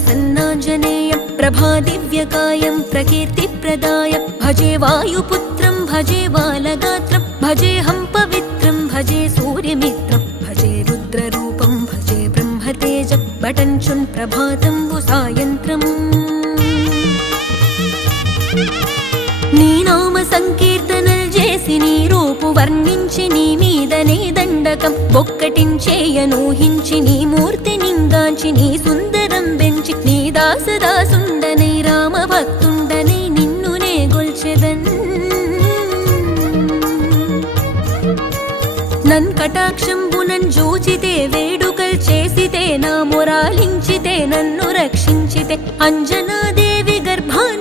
प्रसन्नाञ्जनेयं प्रभादिव्यकायं प्रकीर्तिप्रदाय भजे वायुपुत्रं भजे बालगात्रं भजेऽहं पवित्रं भजे सूर्यमित्रं भजे रुद्ररूपं भजे ब्रह्मतेजं बटञ्चुन् प्रभातं सायन्त्रम् నీ నామ సంకీర్తనలు చేసి నీ రూపు వర్ణించి నీ మీదనే దండకం ఒక్కటించేయనూహించి నీ మూర్తి నింగాంచి నీ సుందరం పెంచి నీ దాసదాసుండనై రామ భక్తుండనై నిన్నునే గొల్చెదన్ నన్ కటాక్షంబునన్ జూచితే వేడుకల్ చేసితే నా మొరాలించితే నన్ను రక్షించితే అంజనాదేవి గర్భాన్